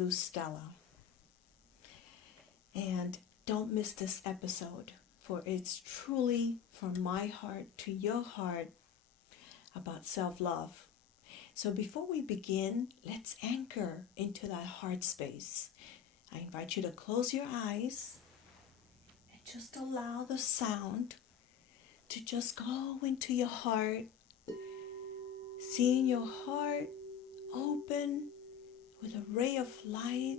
LUZ STELLA. And don't miss this episode, for it's truly from my heart to your heart about self-love. So before we begin, let's anchor into that heart space. I invite you to close your eyes and just allow the sound to just go into your heart, seeing your heart open with a ray of light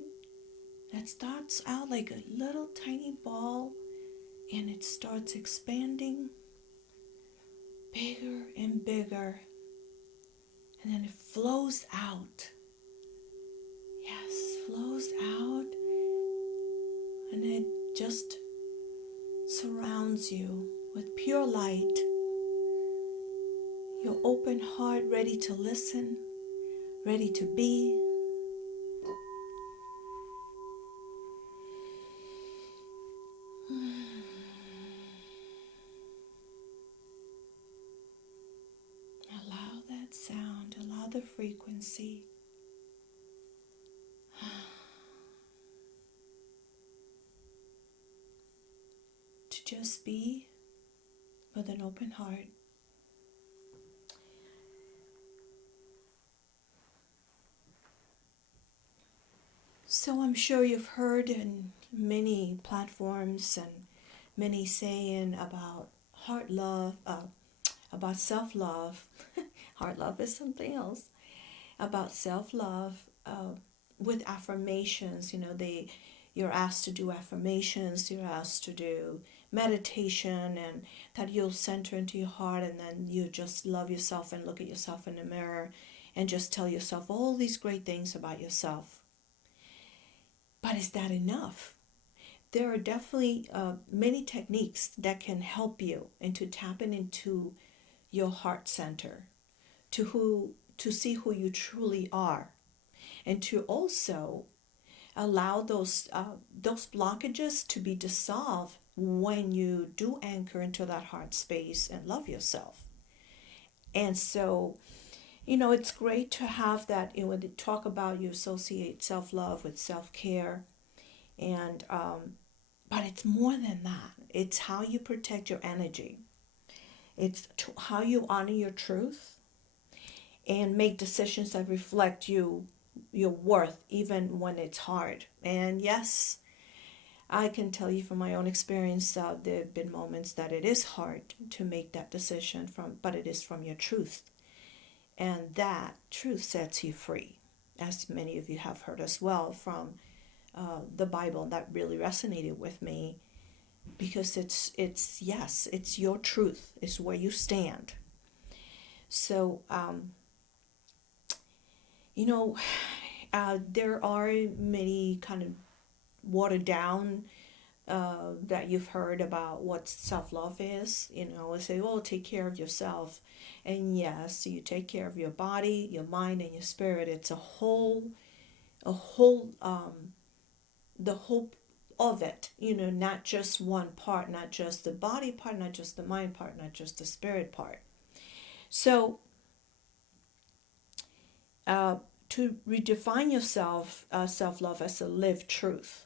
that starts out like a little tiny ball and it starts expanding bigger and bigger, and then it flows out. Yes, flows out, and it just surrounds you with pure light. Your open heart ready to listen, ready to be. Allow that sound, allow the frequency to just be with an open heart. So I'm sure you've heard in many platforms and many saying about heart love, about self-love. Heart love is something else. About self-love with affirmations. You're asked to do affirmations. You're asked to do meditation, and that you'll center into your heart, and then you just love yourself and look at yourself in the mirror and just tell yourself all these great things about yourself. But is that enough? There are definitely many techniques that can help you and to tap into your heart center, to see who you truly are, and to also allow those blockages to be dissolved when you do anchor into that heart space and love yourself. And so, it's great to have that. When they talk about, you associate self-love with self-care, and but it's more than that. It's how you protect your energy. It's how you honor your truth and make decisions that reflect your worth, even when it's hard. And yes, I can tell you from my own experience, there have been moments that it is hard to make that decision but it is from your truth. And that truth sets you free, as many of you have heard as well from the Bible. That really resonated with me, because it's your truth. It's where you stand. So, there are many kind of watered down that you've heard about what self-love is. Say, oh, take care of yourself. And yes, you take care of your body, your mind, and your spirit. It's the whole of it, not just one part, not just the body part, not just the mind part, not just the spirit part. So, to redefine yourself, self-love as a lived truth.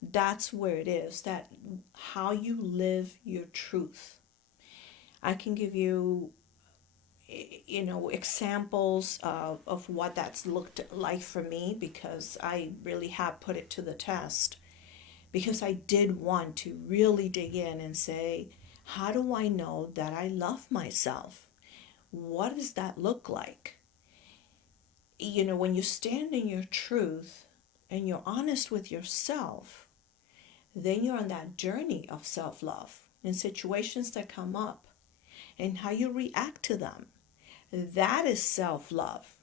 That's where it is, that how you live your truth. I can give you, examples of what that's looked like for me, because I really have put it to the test, because I did want to really dig in and say, how do I know that I love myself? What does that look like? When you stand in your truth and you're honest with yourself, then you're on that journey of self-love in situations that come up and how you react to them. That is self-love.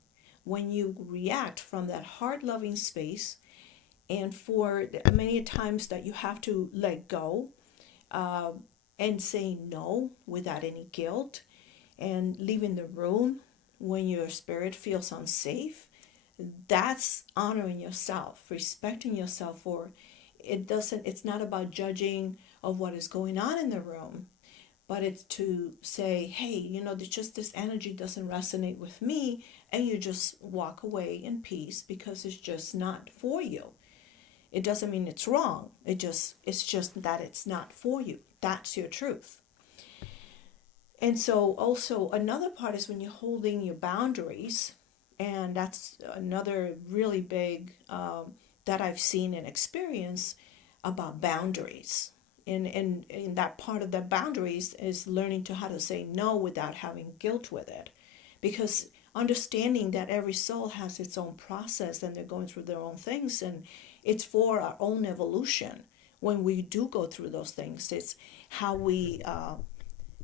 When you react from that heart-loving space, and for many times that you have to let go and say no without any guilt, and leaving the room when your spirit feels unsafe, that's honoring yourself, respecting yourself. For it's not about judging of what is going on in the room, but it's to say, hey, just this energy doesn't resonate with me, and you just walk away in peace because it's just not for you. It doesn't mean it's wrong. It's just that it's not for you. That's your truth. And so also another part is when you're holding your boundaries, and that's another really big that I've seen and experienced about boundaries. And that part of the boundaries is learning to how to say no without having guilt with it. Because understanding that every soul has its own process and they're going through their own things, and it's for our own evolution. When we do go through those things, it's how we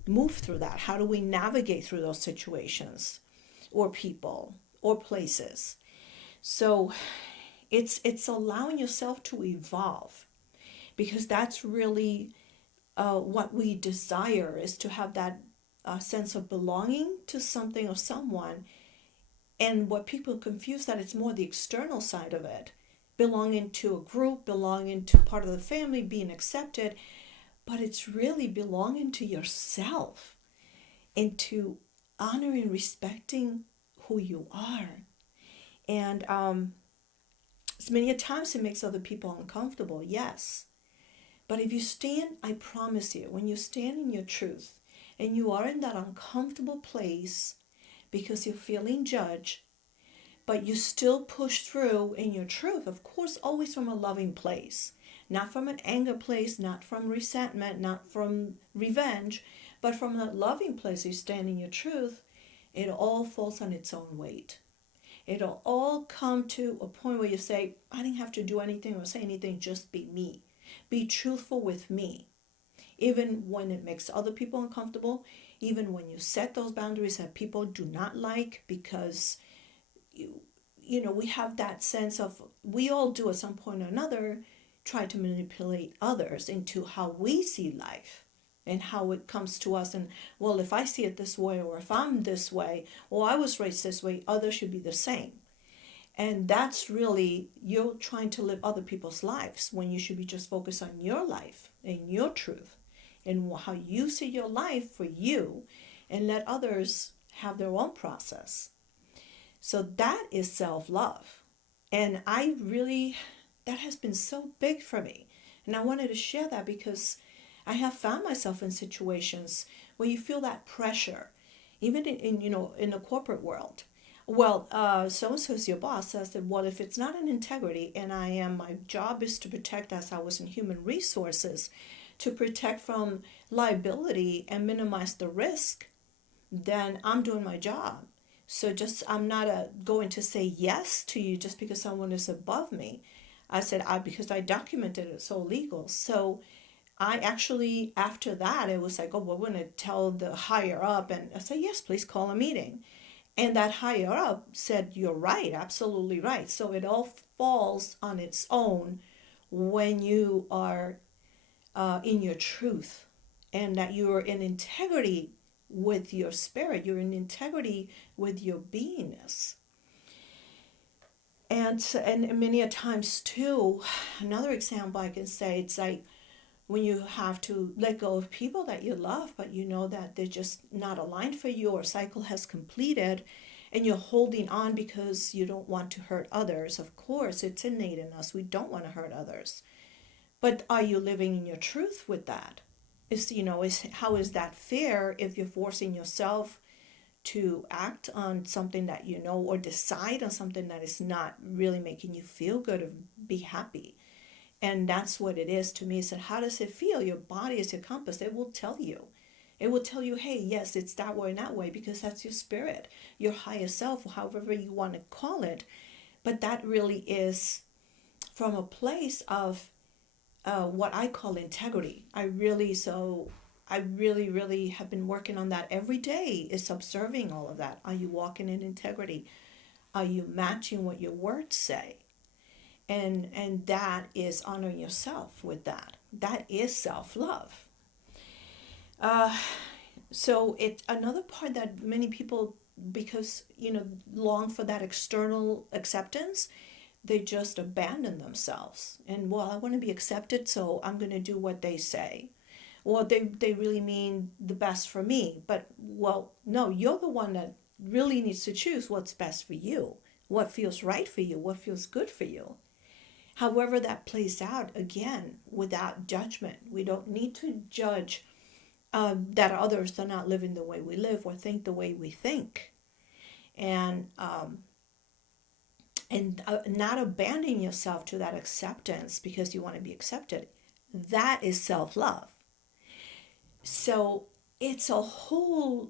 move through that. How do we navigate through those situations or people or places? So it's allowing yourself to evolve, because that's really what we desire, is to have that sense of belonging to something or someone. And what people confuse, that it's more the external side of it, belonging to a group, belonging to part of the family, being accepted, but it's really belonging to yourself and to honoring and respecting who you are. And as many a times it makes other people uncomfortable, yes. But if you stand, I promise you, when you stand in your truth and you are in that uncomfortable place because you're feeling judged, but you still push through in your truth, of course, always from a loving place, not from an anger place, not from resentment, not from revenge, but from a loving place. You stand in your truth, it all falls on its own weight. It'll all come to a point where you say, I didn't have to do anything or say anything, just be me. Be truthful with me. Even when it makes other people uncomfortable, even when you set those boundaries that people do not like, because we have that sense of, we all do at some point or another, try to manipulate others into how we see life and how it comes to us. And, well, if I see it this way, or if I'm this way, or I was raised this way, others should be the same. And that's really, you're trying to live other people's lives when you should be just focused on your life and your truth and how you see your life for you, and let others have their own process. So that is self-love. And that has been so big for me. And I wanted to share that because I have found myself in situations where you feel that pressure, even in the corporate world. Well, so-and-so is your boss, says that, well, if it's not an integrity, and my job is to protect, as I was in human resources, to protect from liability and minimize the risk, then I'm doing my job. So I'm not going to say yes to you just because someone is above me. I said, because I documented it, so legal. So I actually, after that, it was like, oh, we're going to tell the higher up. And I said, yes, please call a meeting. And that higher up said, you're right, absolutely right. So it all falls on its own when you are in your truth, and that you're in integrity with your spirit, you're in integrity with your beingness. And many a times too, another example I can say, it's like when you have to let go of people that you love, but you know that they're just not aligned for you, or cycle has completed, and you're holding on because you don't want to hurt others. Of course, it's innate in us. We don't want to hurt others. But are you living in your truth with that? How is that fair if you're forcing yourself to act on something that or decide on something that is not really making you feel good or be happy? And that's what it is to me. So how does it feel? Your body is your compass. It will tell you. It will tell you, hey, yes, it's that way and that way, because that's your spirit, your higher self, however you want to call it. But that really is from a place of what I call integrity. I really, really have been working on that every day, is observing all of that. Are you walking in integrity? Are you matching what your words say? And that is honoring yourself with that. That is self-love. So it's another part that many people, because long for that external acceptance, they just abandon themselves. And, well, I want to be accepted, so I'm going to do what they say. Well, they really mean the best for me. But, well, no, you're the one that really needs to choose what's best for you, what feels right for you, what feels good for you. However, that plays out, again, without judgment. We don't need to judge that others are not living the way we live or think the way we think. And not abandoning yourself to that acceptance because you want to be accepted. That is self-love. So it's a whole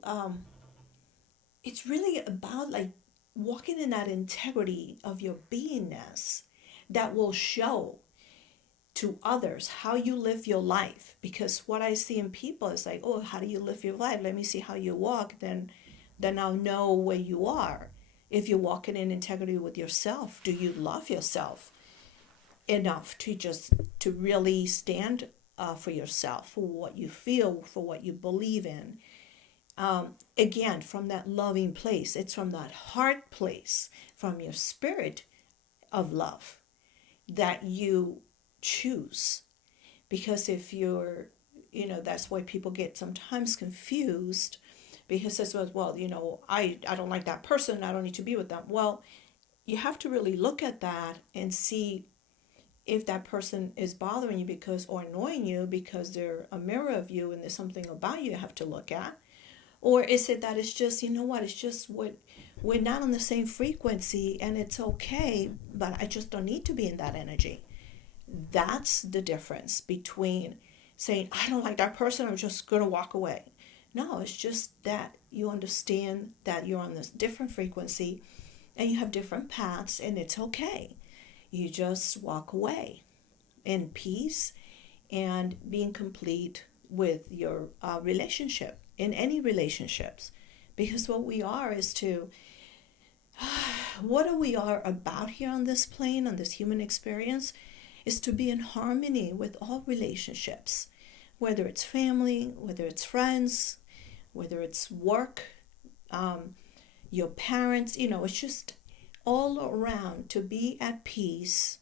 it's really about like walking in that integrity of your beingness that will show to others how you live your life. Because what I see in people is like, oh, how do you live your life? Let me see how you walk, then I'll know where you are. If you're walking in integrity with yourself, do you love yourself enough to really stand for yourself, for what you feel, for what you believe in? Again, from that loving place, it's from that heart place, from your spirit of love that you choose. Because if you're, that's why people get sometimes confused, because it's, well, I don't like that person, I don't need to be with them. Well, you have to really look at that and see if that person is bothering you because, or annoying you because they're a mirror of you and there's something about you have to look at. Or is it that it's just, it's just what we're not on the same frequency and it's okay, but I just don't need to be in that energy. That's the difference between saying, I don't like that person, I'm just going to walk away. No, it's just that you understand that you're on this different frequency and you have different paths, and it's okay. You just walk away in peace and being complete with your relationship, in any relationships. Because what we are is to, what we are about here on this plane, on this human experience, is to be in harmony with all relationships, whether it's family, whether it's friends, whether it's work, your parents, it's just all around to be at peace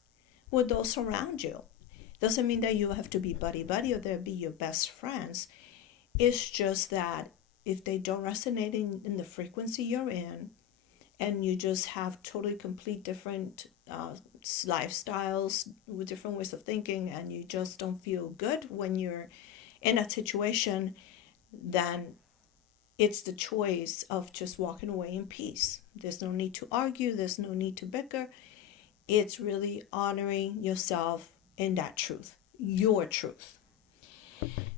with those around you. Doesn't mean that you have to be buddy buddy or they'll be your best friends. It's just that if they don't resonate in the frequency you're in, and you just have totally complete different lifestyles with different ways of thinking, and you just don't feel good when you're in that situation, then it's the choice of just walking away in peace. There's no need to argue, there's no need to bicker. It's really honoring yourself in that truth, your truth.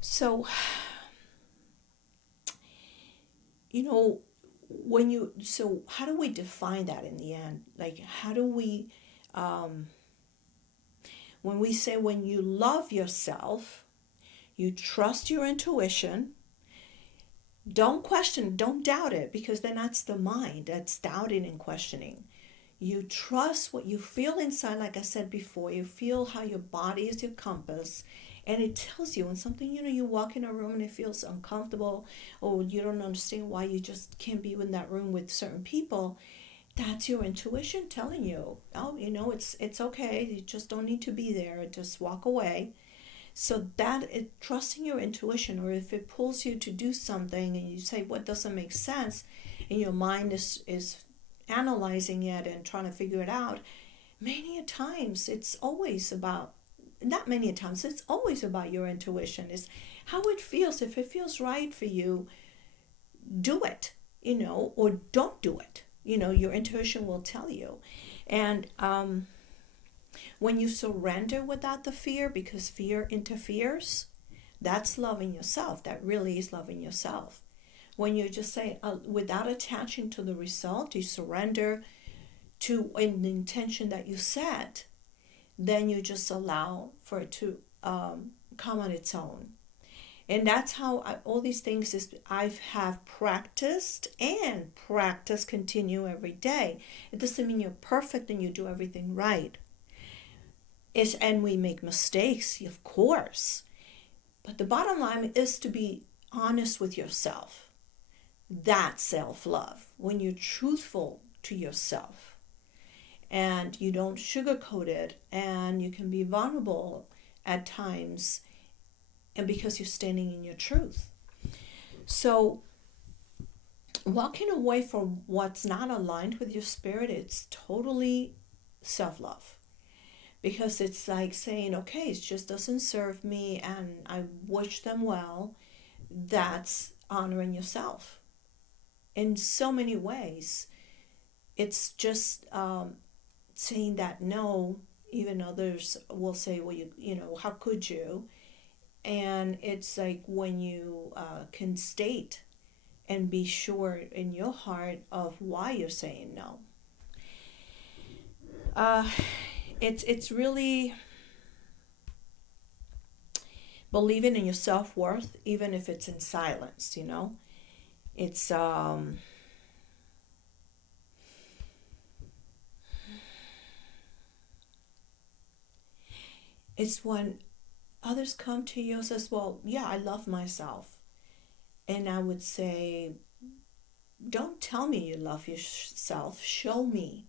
So, so how do we define that in the end? Like, how do we, when we say when you love yourself, you trust your intuition, don't question, don't doubt it, because then that's the mind that's doubting and questioning. You trust what you feel inside, like I said before. You feel how your body is your compass, and it tells you when something, you walk in a room and it feels uncomfortable, or you don't understand why you just can't be in that room with certain people. That's your intuition telling you, oh, it's okay. You just don't need to be there. Just walk away. So trusting your intuition, or if it pulls you to do something and you say what doesn't make sense, and your mind is analyzing it and trying to figure it out, many a times it's always about, not many a times, it's always about your intuition. Is how it feels. If it feels right for you, do it, or don't do it. Your intuition will tell you. And when you surrender without the fear, because fear interferes, that's loving yourself. That really is loving yourself. When you just say, without attaching to the result, you surrender to an intention that you set, then you just allow for it to come on its own. And that's how all these things is I have practiced and practice continue every day. It doesn't mean you're perfect and you do everything right. And we make mistakes, of course. But the bottom line is to be honest with yourself. That's self-love. When you're truthful to yourself and you don't sugarcoat it, and you can be vulnerable at times, and because you're standing in your truth. So walking away from what's not aligned with your spirit, it's totally self-love, because it's like saying, okay, it just doesn't serve me and I wish them well. That's honoring yourself in so many ways. It's just saying that no, even others will say, well, you know, how could you? And it's like when you can state and be sure in your heart of why you're saying no. Uh, it's really believing in your self-worth, even if it's in silence, you know. It's it's when others come to you and says, well, yeah, I love myself. And I would say, don't tell me you love yourself. Show me.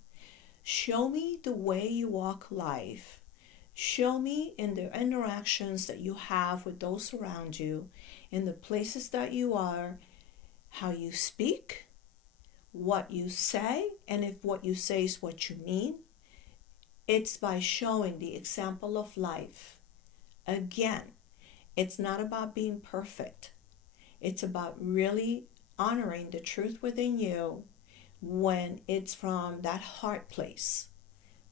Show me the way you walk life. Show me in the interactions that you have with those around you, in the places that you are, how you speak, what you say, and if what you say is what you mean. It's by showing the example of life. Again, it's not about being perfect. It's about really honoring the truth within you when it's from that heart place,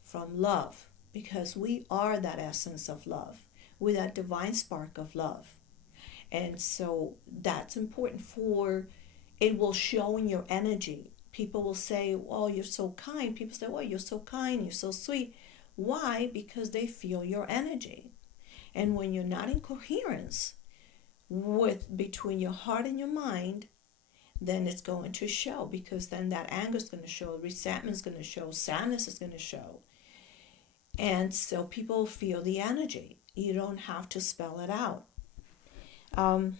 from love, because we are that essence of love, with that divine spark of love. And so that's important for it will show in your energy. People will say, oh, you're so kind. People say, oh, you're so kind, you're so sweet. Why? Because they feel your energy. And when you're not in coherence with between your heart and your mind, then it's going to show, because then that anger is going to show, resentment is going to show, sadness is going to show. And so people feel the energy. You don't have to spell it out. Um,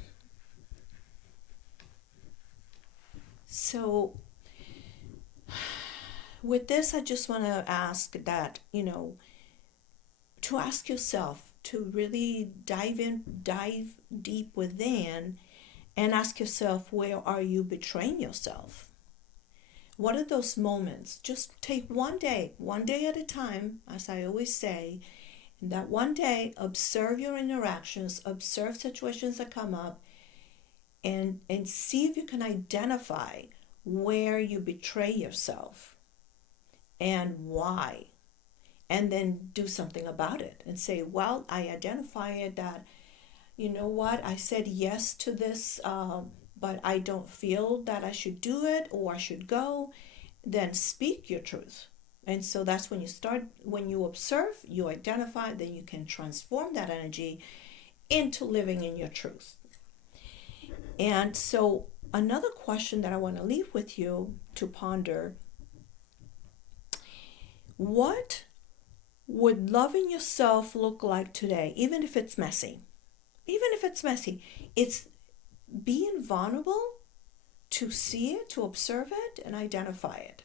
so with this, I just want to ask that, you know, to ask yourself to really dive deep within and ask yourself, where are you betraying yourself? What are those moments? Just take one day at a time, as I always say. And that one day, observe your interactions, observe situations that come up, and see if you can identify where you betray yourself and why. And then do something about it and say, well, I identify it that, you know what, I said yes to this, but I don't feel that I should do it or I should go. Then speak your truth. And so that's when you start, when you observe, you identify, then you can transform that energy into living in your truth. And so another question that I want to leave with you to ponder: what would loving yourself look like today, even if it's messy? Even if it's messy, it's being vulnerable to see it, to observe it, and identify it.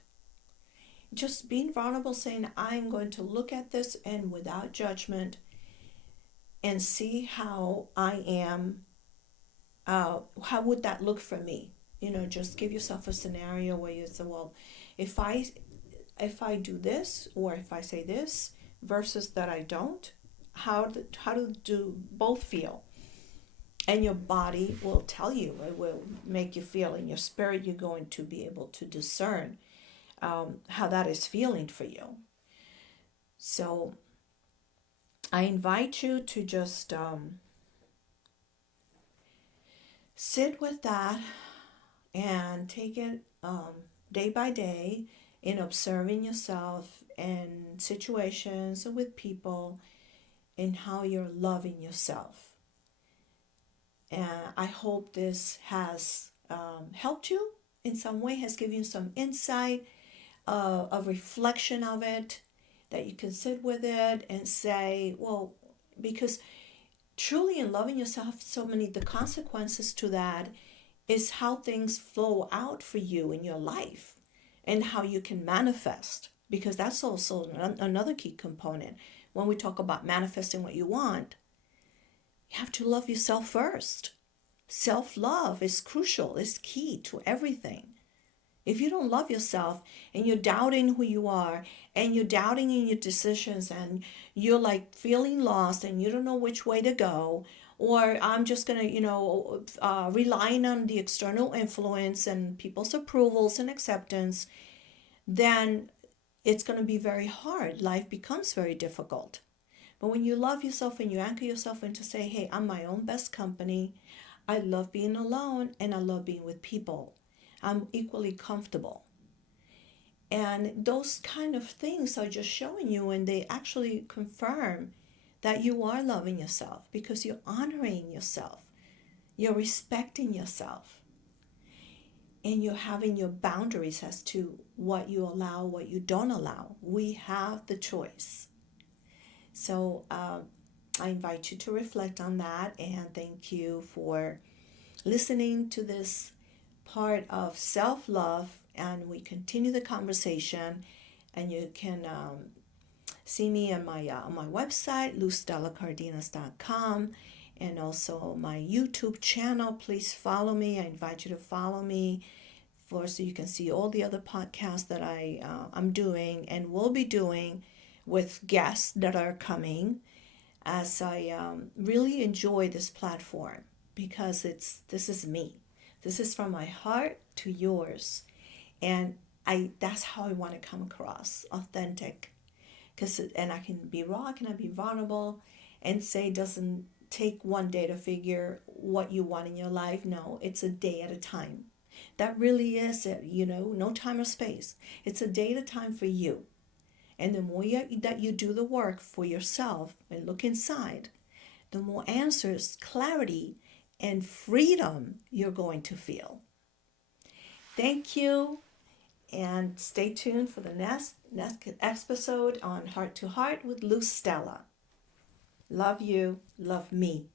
Just being vulnerable, saying, I'm going to look at this and without judgment and see how I am. How would that look for me? You know, just give yourself a scenario where you say, well, if I do this, or if I say this versus that I don't, how do both feel? And your body will tell you, it will make you feel. In your spirit, you're going to be able to discern how that is feeling for you. So I invite you to just sit with that and take it day by day in observing yourself in situations with people, and how you're loving yourself. And I hope this has helped you in some way, has given you some insight, a reflection of it, that you can sit with it and say, well, because truly in loving yourself, so many, the consequences to that is how things flow out for you in your life and how you can manifest, because that's also another key component. When we talk about manifesting what you want, You have to love yourself first. Self-love is crucial, is key to everything. If you don't love yourself and you're doubting who you are and you're doubting in your decisions and you're like feeling lost and you don't know which way to go, or I'm just going to, relying on the external influence and people's approvals and acceptance, then it's going to be very hard. Life becomes very difficult. But when you love yourself and you anchor yourself into say, hey, I'm my own best company. I love being alone and I love being with people. I'm equally comfortable. And those kind of things are just showing you, and they actually confirm that you are loving yourself because you're honoring yourself. You're respecting yourself. And you're having your boundaries as to what you allow, what you don't allow. We have the choice. So I invite you to reflect on that, and thank you for listening to this part of self-love, and we continue the conversation. And you can see me on my website, luzstellacardenas.com, and also my YouTube channel. Please follow me. I invite you to follow me so you can see all the other podcasts that I'm doing and will be doing with guests that are coming, as I really enjoy this platform because this is me. This is from my heart to yours, and that's how I want to come across, authentic. And I can be raw, can I be vulnerable, and say it doesn't take one day to figure what you want in your life. No, it's a day at a time. That really is it. No time or space. It's a day at a time for you. And the more that you do the work for yourself and look inside, the more answers, clarity, and freedom you're going to feel. Thank you, and stay tuned for the next episode on Heart to Heart with LUZ Stella. Love you, love me.